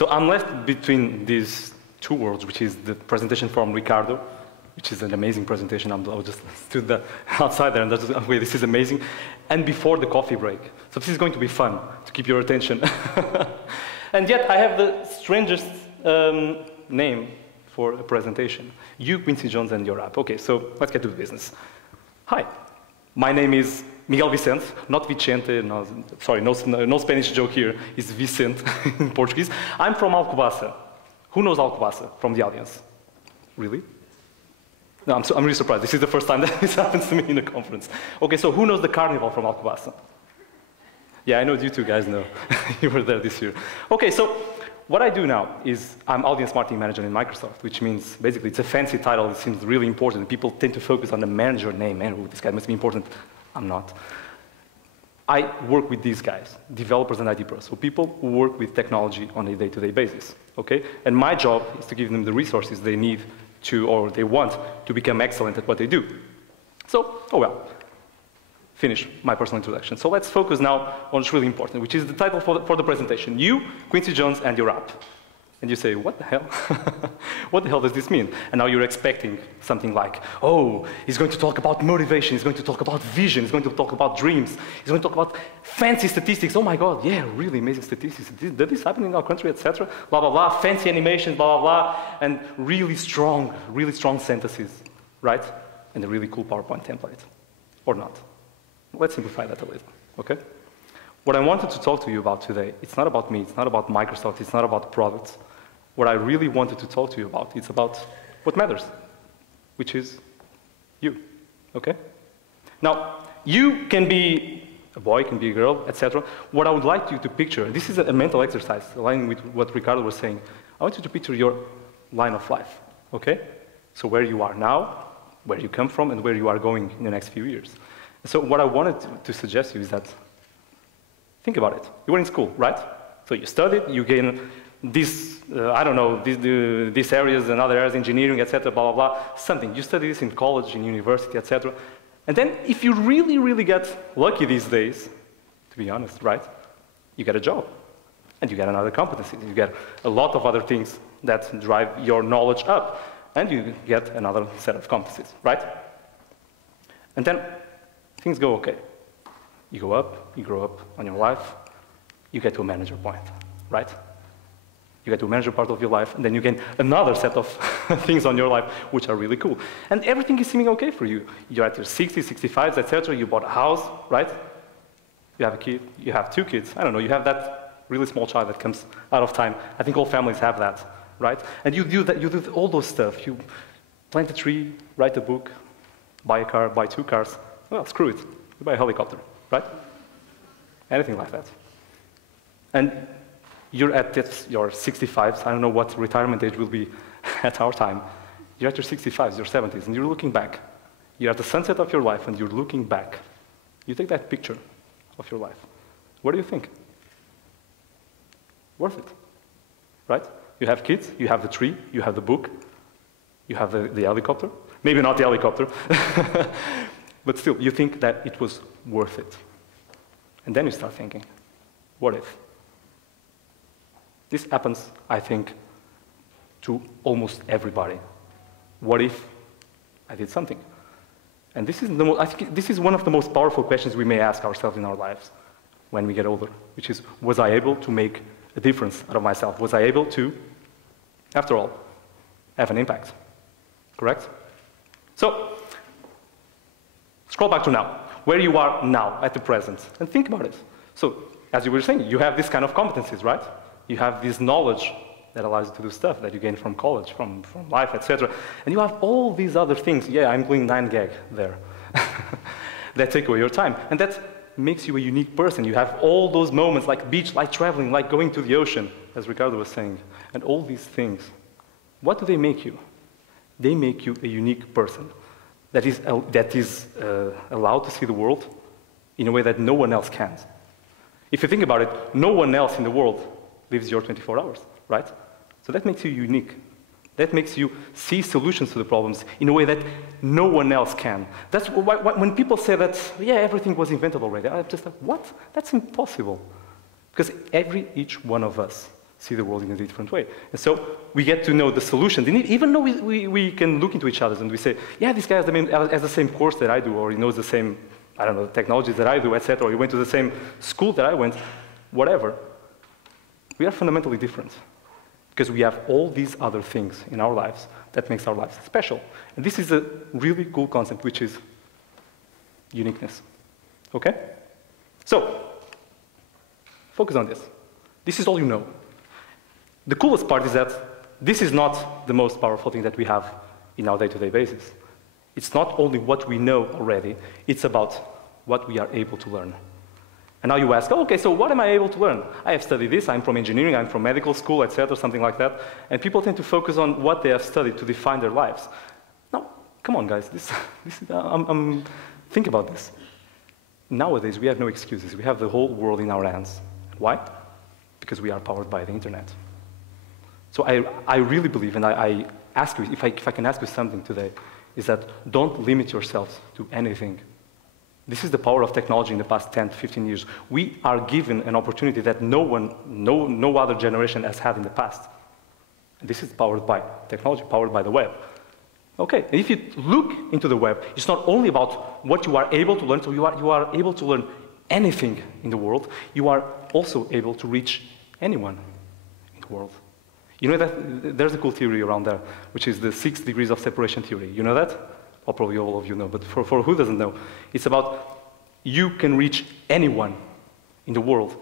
So I'm left between these two worlds, which is the presentation from Ricardo, which is an amazing presentation. I just stood outside there and just, okay, this is amazing. And before the coffee break. So this is going to be fun to keep your attention. And yet I have the strangest name for a presentation. You, Quincy Jones, and your app. Okay, so let's get to the business. Hi, my name is Miguel Vicente, not Vicente, no, sorry, no Spanish joke here, it's Vicente in Portuguese. I'm from Alcobaça. Who knows Alcobaça from the audience? Really? No, I'm really surprised. This is the first time that this happens to me in a conference. Okay, so who knows the carnival from Alcobaça? Yeah, I know you two guys know. You were there this year. Okay, so what I do now is I'm audience marketing manager in Microsoft, which means basically it's a fancy title. It seems really important. People tend to focus on the manager name. Man, ooh, this guy must be important. I'm not. I work with these guys, developers and IT pros, so people who work with technology on a day-to-day basis, okay? And my job is to give them the resources they need to, or they want, to become excellent at what they do. So, oh well, finish my personal introduction. So let's focus now on what's really important, which is the title for the presentation. You, Quincy Jones, and your app. And you say, what the hell? What the hell does this mean? And now you're expecting something like, oh, he's going to talk about motivation, he's going to talk about vision, he's going to talk about dreams, he's going to talk about fancy statistics. Oh my God, yeah, really amazing statistics. Did this happen in our country, etc.? Blah, blah, blah, fancy animations, blah, blah, blah, and really strong sentences, right? And a really cool PowerPoint template, or not. Let's simplify that a little, okay? What I wanted to talk to you about today, it's not about me, it's not about Microsoft, it's not about products. What I really wanted to talk to you about, it's about what matters, which is you, okay? Now, you can be a boy, can be a girl, etc. What I would like you to picture, and this is a mental exercise, aligning with what Ricardo was saying. I want you to picture your line of life, okay? So where you are now, where you come from, and where you are going in the next few years. So what I wanted to suggest to you is that, think about it. You were in school, right? So you studied, you gain these, I don't know, these areas and other areas, engineering, etc., blah, blah, blah, something. You study this in college, in university, etc. And then if you really, really get lucky these days, to be honest, right, you get a job. And you get another competency. You get a lot of other things that drive your knowledge up. And you get another set of competencies, right? And then things go okay. You go up, you grow up on your life, you get to a manager point, right? You get to a manager part of your life, and then you gain another set of things on your life, which are really cool. And everything is seeming okay for you. You're at your 60s, 65s, etc. You bought a house, right? You have a kid, you have 2 kids. I don't know, you have that really small child that comes out of time. I think all families have that, right? And you do that, you do all those stuff. You plant a tree, write a book, buy a car, buy 2 cars. Well, screw it, you buy a helicopter. Right? Anything like that. And you're at your 65s, I don't know what retirement age will be at our time. You're at your 65s, your 70s, and you're looking back. You're at the sunset of your life, and you're looking back. You take that picture of your life. What do you think? Worth it, right? You have kids, you have the tree, you have the book, you have the helicopter. Maybe not the helicopter. But still, you think that it was worth it. And then you start thinking, what if? This happens, I think, to almost everybody. What if I did something? And this is I think this is one of the most powerful questions we may ask ourselves in our lives when we get older, which is, was I able to make a difference out of myself? Was I able to, after all, have an impact? Correct? So, scroll back to now, where you are now, at the present, and think about it. So, as you were saying, you have this kind of competencies, right? You have this knowledge that allows you to do stuff that you gain from college, from life, etc. And you have all these other things, yeah, I'm doing 9gag there, that take away your time. And that makes you a unique person. You have all those moments like beach, like traveling, like going to the ocean, as Ricardo was saying, and all these things. What do they make you? They make you a unique person that is allowed to see the world in a way that no one else can. If you think about it, no one else in the world lives your 24 hours, right? So that makes you unique. That makes you see solutions to the problems in a way that no one else can. That's why when people say that, yeah, everything was invented already, I'm just like, what? That's impossible. Because each one of us see the world in a different way. And so we get to know the solutions. And even though we can look into each other and we say, yeah, this guy has the same course that I do, or he knows the same, I don't know, technologies that I do, etc., or he went to the same school that I went, whatever. We are fundamentally different because we have all these other things in our lives that makes our lives special. And this is a really cool concept, which is uniqueness. Okay? So, focus on this. This is all you know. The coolest part is that this is not the most powerful thing that we have in our day-to-day basis. It's not only what we know already, it's about what we are able to learn. And now you ask, oh, okay, so what am I able to learn? I have studied this, I'm from engineering, I'm from medical school, etc., something like that. And people tend to focus on what they have studied to define their lives. Now, come on, guys, think about this. Nowadays, we have no excuses. We have the whole world in our hands. Why? Because we are powered by the internet. So I really believe, and I ask you, if I can ask you something today, is that don't limit yourselves to anything. This is the power of technology in the past 10 to 15 years. We are given an opportunity that no other generation has had in the past. And this is powered by technology, powered by the web. Okay, and if you look into the web, it's not only about what you are able to learn, so you are able to learn anything in the world, you are also able to reach anyone in the world. You know that there's a cool theory around there, which is the 6 degrees of separation theory. You know that? Or probably all of you know, but for who doesn't know, it's about you can reach anyone in the world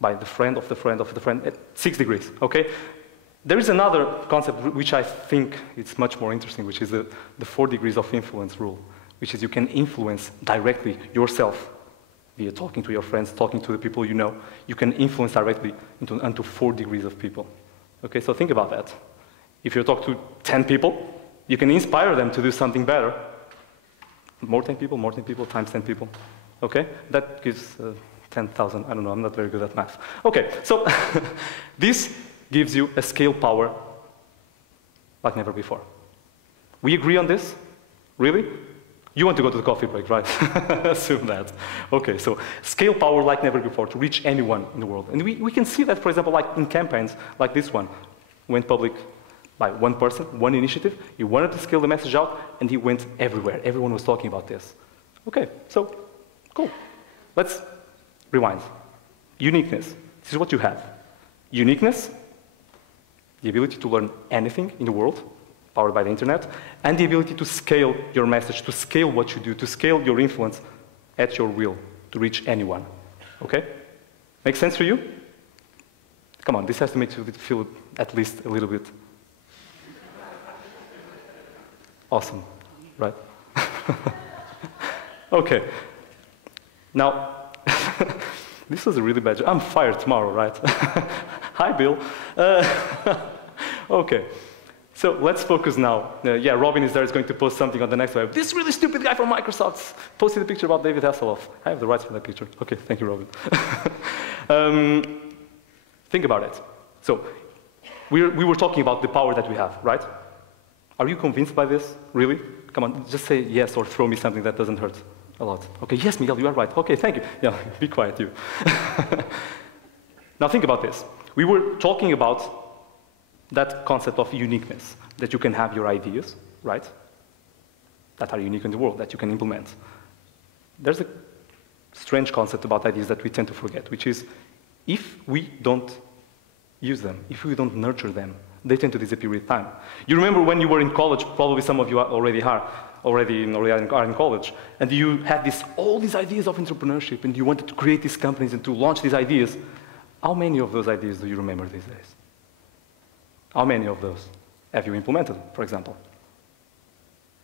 by the friend of the friend of the friend at 6 degrees, okay? There is another concept which I think is much more interesting, which is the 4 degrees of influence rule, which is you can influence directly yourself via talking to your friends, talking to the people you know. You can influence directly into 4 degrees of people. Okay, so think about that. If you talk to 10 people, you can inspire them to do something better. More 10 people times 10 people. Okay, that gives 10,000. I don't know, I'm not very good at math. Okay, so this gives you a scale power like never before. We agree on this? Really? You want to go to the coffee break, right? Assume that. Okay, so scale power like never before to reach anyone in the world. And we can see that, for example, like in campaigns like this one, went public by one person, one initiative. He wanted to scale the message out, and he went everywhere. Everyone was talking about this. Okay, so cool. Let's rewind. Uniqueness. This is what you have. Uniqueness, the ability to learn anything in the world, powered by the internet, and the ability to scale your message, to scale what you do, to scale your influence at your will, to reach anyone. Okay? Make sense for you? Come on, this has to make you feel at least a little bit awesome, right? Okay. Now, this was a really bad job. I'm fired tomorrow, right? Hi, Bill. Okay. So let's focus now. Yeah, Robin is there, is going to post something on the next web. This really stupid guy from Microsoft posted a picture about David Hasselhoff. I have the rights for that picture. Okay, thank you, Robin. Think about it. So we were talking about the power that we have, right? Are you convinced by this? Really? Come on, just say yes or throw me something that doesn't hurt a lot. Okay, yes, Miguel, you are right. Okay, thank you. Yeah, be quiet, you. Now think about this. We were talking about that concept of uniqueness, that you can have your ideas, right? That are unique in the world, that you can implement. There's a strange concept about ideas that we tend to forget, which is if we don't use them, if we don't nurture them, they tend to disappear with time. You remember when you were in college, probably some of you already are in college, and you had all these ideas of entrepreneurship, and you wanted to create these companies and to launch these ideas. How many of those ideas do you remember these days? How many of those have you implemented, for example?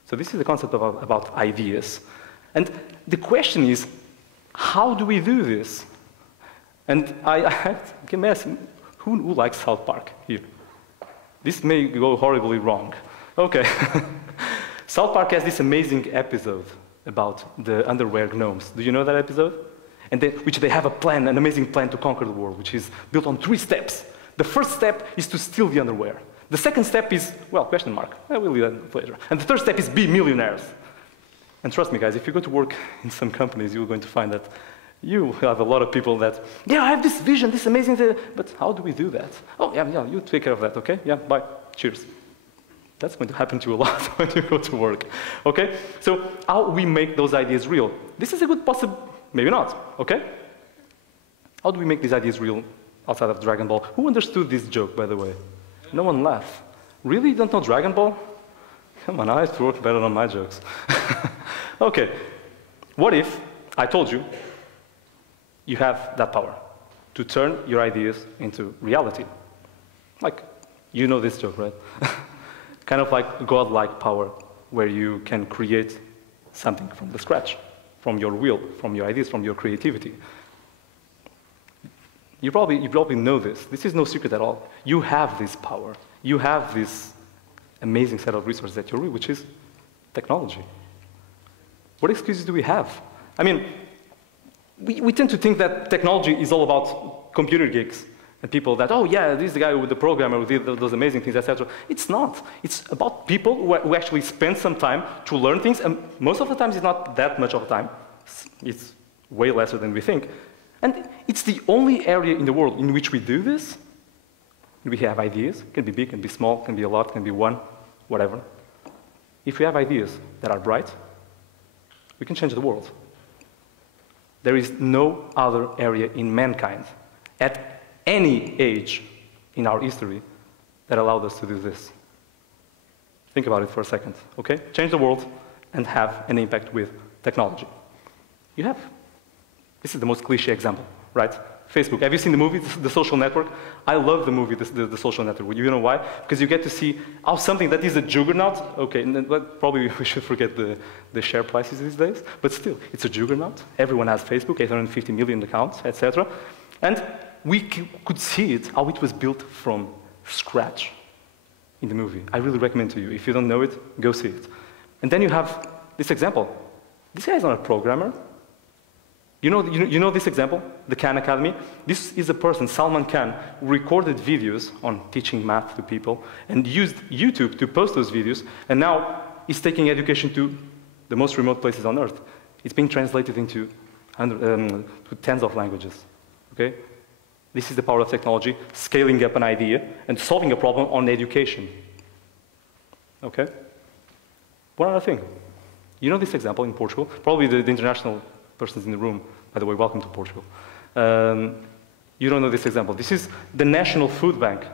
So this is the concept about ideas. And the question is, how do we do this? And I can ask, who likes South Park here? This may go horribly wrong. Okay. South Park has this amazing episode about the underwear gnomes. Do you know that episode? And which they have a plan, an amazing plan to conquer the world, which is built on 3 steps. The first step is to steal the underwear. The second step is, well, question mark. I will leave that later. And the third step is be millionaires. And trust me, guys, if you go to work in some companies, you're going to find that You have a lot of people that, yeah, I have this vision, this amazing thing, but how do we do that? Oh, yeah, you take care of that, okay? Yeah, bye, cheers. That's going to happen to you a lot when you go to work, okay? So how we make those ideas real? This is a good maybe not, okay? How do we make these ideas real outside of Dragon Ball? Who understood this joke, by the way? No one laughed. Really? You don't know Dragon Ball? Come on, I have to work better on my jokes. Okay, what if I told you you have that power to turn your ideas into reality? Like, you know this joke, right? Kind of like godlike power, where you can create something from the scratch, from your will, from your ideas, from your creativity. You probably know this. This is no secret at all. You have this power. You have this amazing set of resources at your will, which is technology. What excuses do we have? I mean, we tend to think that technology is all about computer geeks and people that, oh yeah, this is the guy with the programmer who did those amazing things, etc. It's not. It's about people who actually spend some time to learn things, and most of the times it's not that much of a time. It's way lesser than we think. And it's the only area in the world in which we do this. We have ideas. It can be big, can be small, can be a lot, can be one, whatever. If we have ideas that are bright, we can change the world. There is no other area in mankind, at any age in our history, that allowed us to do this. Think about it for a second, okay? Change the world and have an impact with technology. You have. This is the most cliche example, right? Facebook. Have you seen the movie, The Social Network? I love the movie, The Social Network. You know why? Because you get to see how something that is a juggernaut, okay, and probably we should forget the share prices these days, but still, it's a juggernaut. Everyone has Facebook, 850 million accounts, etc. And we could see it, how it was built from scratch in the movie. I really recommend to you. If you don't know it, go see it. And then you have this example. This guy is not a programmer. You know this example, the Khan Academy? This is a person, Salman Khan, who recorded videos on teaching math to people and used YouTube to post those videos, and now he's taking education to the most remote places on Earth. It's being translated into tens of languages, okay? This is the power of technology, scaling up an idea and solving a problem on education, okay? One other thing. You know this example in Portugal? Probably the international persons in the room, by the way, welcome to Portugal. You don't know this example. This is the National Food Bank.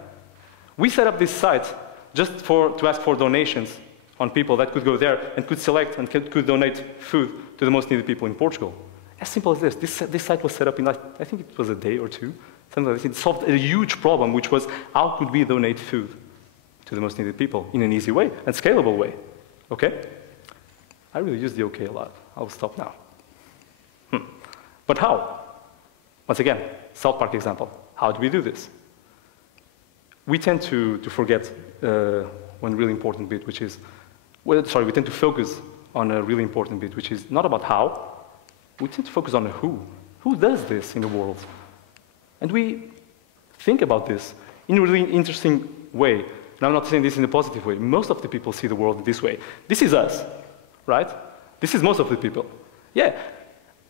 We set up this site just to ask for donations on people that could go there and could select and could donate food to the most needy people in Portugal. As simple as this. This site was set up in, I think it was a day or two. Something like this. It solved a huge problem, which was how could we donate food to the most needed people in an easy way and scalable way. Okay? I really use the okay a lot. I'll stop now. But how? Once again, South Park example. How do we do this? We tend to forget one really important bit, which is, we tend to focus on a really important bit, which is not about how, we tend to focus on who. Who does this in the world? And we think about this in a really interesting way. And I'm not saying this in a positive way. Most of the people see the world this way. This is us, right? This is most of the people. Yeah.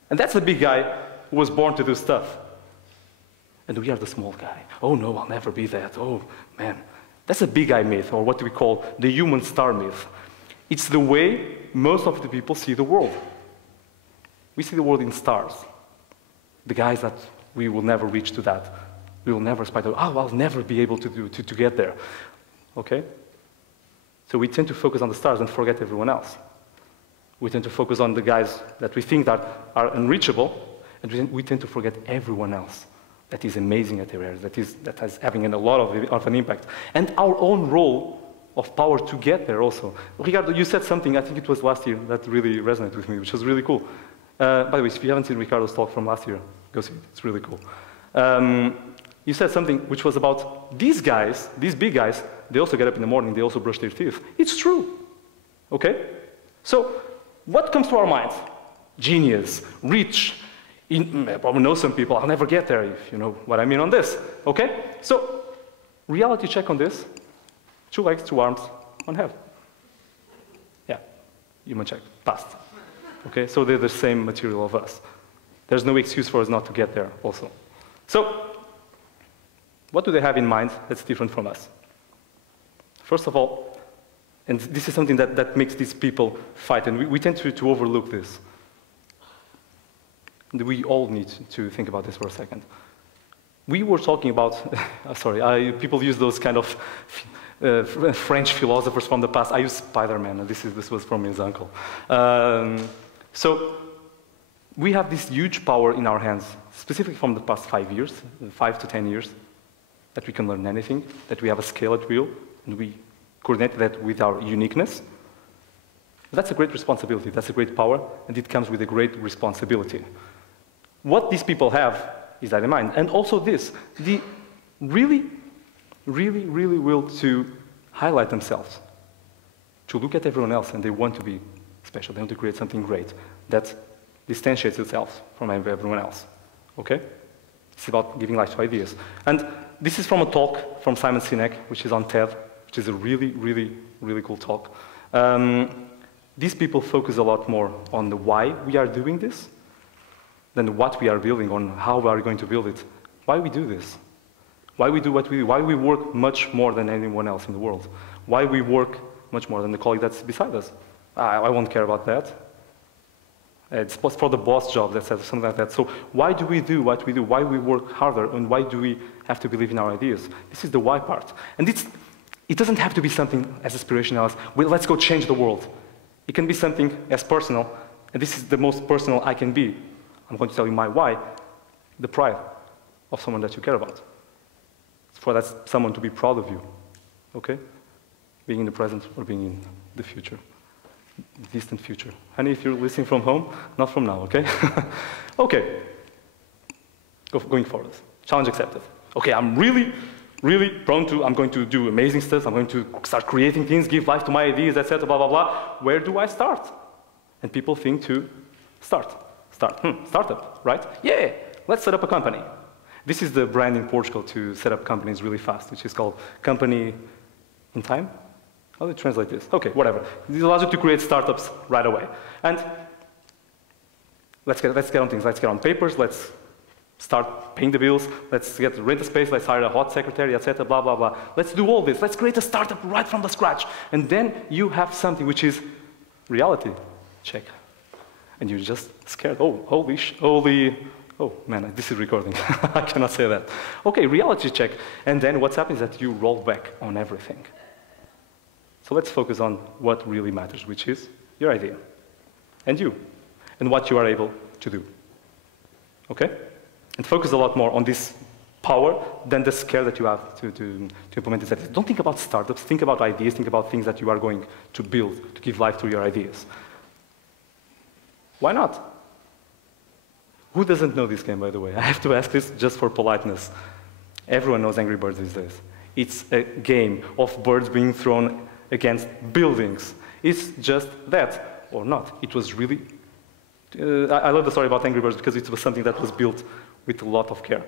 And that's the big guy who was born to do stuff. And we are the small guy. Oh no, I'll never be that. Oh man. That's a big guy myth, or what we call the human star myth. It's the way most of the people see the world. We see the world in stars. The guys that we will never reach to that. We will never aspire to, I'll never be able to get there. Okay? So we tend to focus on the stars and forget everyone else. We tend to focus on the guys that we think that are unreachable, and we tend to forget everyone else that is amazing at their areas, that is having a lot of an impact. And our own role of power to get there also. Ricardo, you said something, I think it was last year, that really resonated with me, which was really cool. By the way, if you haven't seen Ricardo's talk from last year, go see it, it's really cool. You said something which was about these guys, these big guys, they also get up in the morning, they also brush their teeth. It's true, okay? So, what comes to our minds? Genius, rich, I probably know some people, I'll never get there, if you know what I mean on this, okay? So, reality check on this, 2 legs, 2 arms, 1 head. Yeah, human check, passed. Okay, so they're the same material of us. There's no excuse for us not to get there also. So, what do they have in mind that's different from us? First of all, and this is something that makes these people fight, and we tend to overlook this. And we all need to think about this for a second. We were talking about, people use those kind of French philosophers from the past. I use Spider-Man, and this was from his uncle. So we have this huge power in our hands, specifically from the past 5 years, 5 to 10 years, that we can learn anything, that we have a scale at will, and we coordinate that with our uniqueness. That's a great responsibility, that's a great power, and it comes with a great responsibility. What these people have is that in mind. And also this, the really will to highlight themselves, to look at everyone else, and they want to be special, they want to create something great that distantiates itself from everyone else, okay? It's about giving life to ideas. And this is from a talk from Simon Sinek, which is on TED, which is a really cool talk. These people focus a lot more on the why we are doing this than what we are building, on how we are going to build it. Why we do this? Why we do what we do? Why we work much more than anyone else in the world? Why we work much more than the colleague that's beside us? I won't care about that. It's for the boss job, that's something like that. So why do we do what we do? Why we work harder? And why do we have to believe in our ideas? This is the why part. And it doesn't have to be something as aspirational as, well, let's go change the world. It can be something as personal, and this is the most personal I can be. I'm going to tell you my why, the pride of someone that you care about. For that someone to be proud of you, okay? Being in the present or being in the future, distant future. Honey, if you're listening from home, not from now, okay? Okay, going forward, challenge accepted. Okay, I'm really prone to, I'm going to do amazing stuff, I'm going to start creating things, give life to my ideas, etc., blah, blah, blah. Where do I start? And people think to startup, right? Yeah, let's set up a company. This is the brand in Portugal to set up companies really fast, which is called Company in Time. How do you translate this? Okay, whatever. This allows you to create startups right away. And let's get on things. Let's get on papers. Let's start paying the bills. Let's rent a space. Let's hire a hot secretary, etc. Blah blah blah. Let's do all this. Let's create a startup right from the scratch. And then you have something which is reality check. And you're just scared. Oh, oh man, this is recording. I cannot say that. Okay, reality check. And then what's happening is that you roll back on everything. So let's focus on what really matters, which is your idea, and you, and what you are able to do. Okay? And focus a lot more on this power than the scare that you have to implement this idea. Don't think about startups, think about ideas, think about things that you are going to build, to give life to your ideas. Why not? Who doesn't know this game, by the way? I have to ask this just for politeness. Everyone knows Angry Birds these days. It's a game of birds being thrown against buildings. It's just that, or not. It was really... I love the story about Angry Birds because it was something that was built with a lot of care.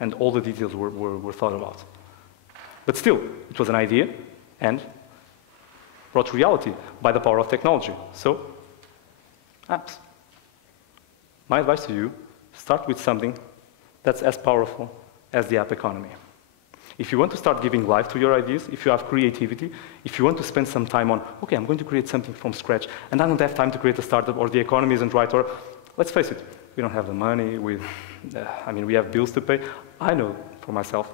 And all the details were thought about. But still, it was an idea and brought to reality by the power of technology. So, apps. My advice to you, start with something that's as powerful as the app economy. If you want to start giving life to your ideas, if you have creativity, if you want to spend some time on, okay, I'm going to create something from scratch, and I don't have time to create a startup, or the economy isn't right, or let's face it, we don't have the money, we have bills to pay. I know for myself,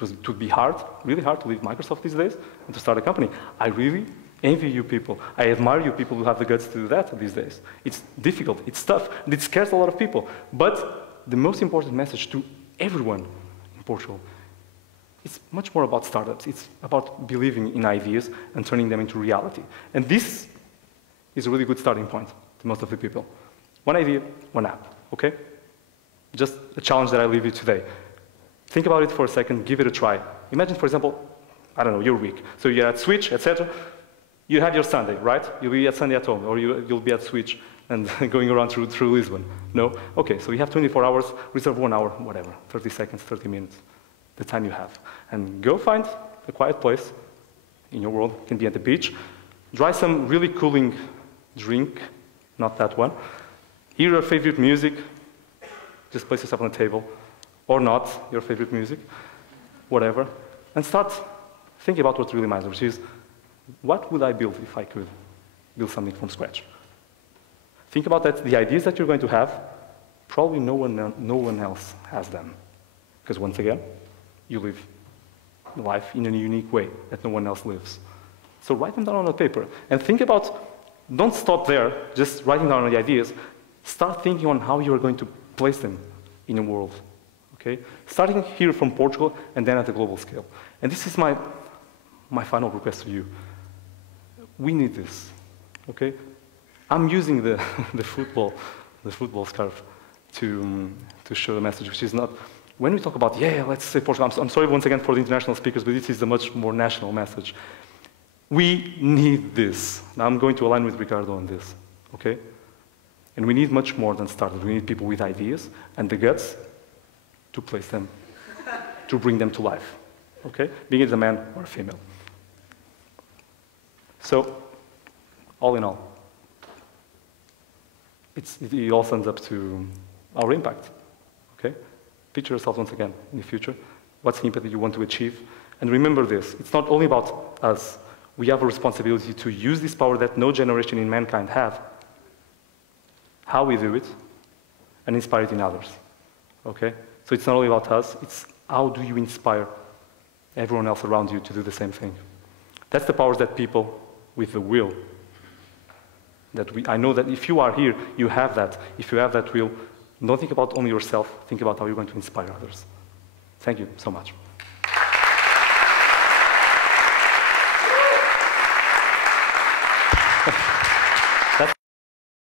it would be hard, really hard to leave Microsoft these days and to start a company. I really envy you people. I admire you people who have the guts to do that these days. It's difficult, it's tough, and it scares a lot of people. But the most important message to everyone in Portugal, it's much more about startups. It's about believing in ideas and turning them into reality. And this is a really good starting point to most of the people. One idea, one app, okay? Just a challenge that I leave you today. Think about it for a second, give it a try. Imagine, for example, I don't know, your week. So you're at Switch, etc. You have your Sunday, right? You'll be at Sunday at home, or you'll be at Switch and going around through Lisbon. No? Okay, so you have 24 hours, reserve 1 hour, whatever, 30 seconds, 30 minutes, the time you have. And go find a quiet place in your world. It can be at the beach. Try some really cooling drink, not that one. Hear your favorite music, Just place yourself on the table, or not, your favorite music, whatever, and start thinking about what really matters, which is, what would I build if I could build something from scratch? Think about that. The ideas that you're going to have, probably no one else has them. Because once again, you live life in a unique way that no one else lives. So write them down on a paper. And think about, don't stop there, just writing down the ideas. Start thinking on how you're going to place them in the world. Okay? Starting here from Portugal and then at a global scale. And this is my final request to you. We need this. Okay? I'm using the football scarf to show the message, which is not, when we talk about, yeah, let's say Portugal, I'm sorry once again for the international speakers, but this is a much more national message. We need this. Now I'm going to align with Ricardo on this, okay? And we need much more than starters. We need people with ideas and the guts to place them, to bring them to life, okay? Being it a man or a female. So, all in all, it all sums up to our impact, okay? Picture yourself once again in the future. What's the impact that you want to achieve? And remember this, it's not only about us. We have a responsibility to use this power that no generation in mankind have, how we do it, and inspire it in others, okay? So it's not only about us, it's how do you inspire everyone else around you to do the same thing. That's the powers that people with the will, I know that if you are here, you have that. If you have that will, don't think about only yourself, think about how you're going to inspire others. Thank you so much.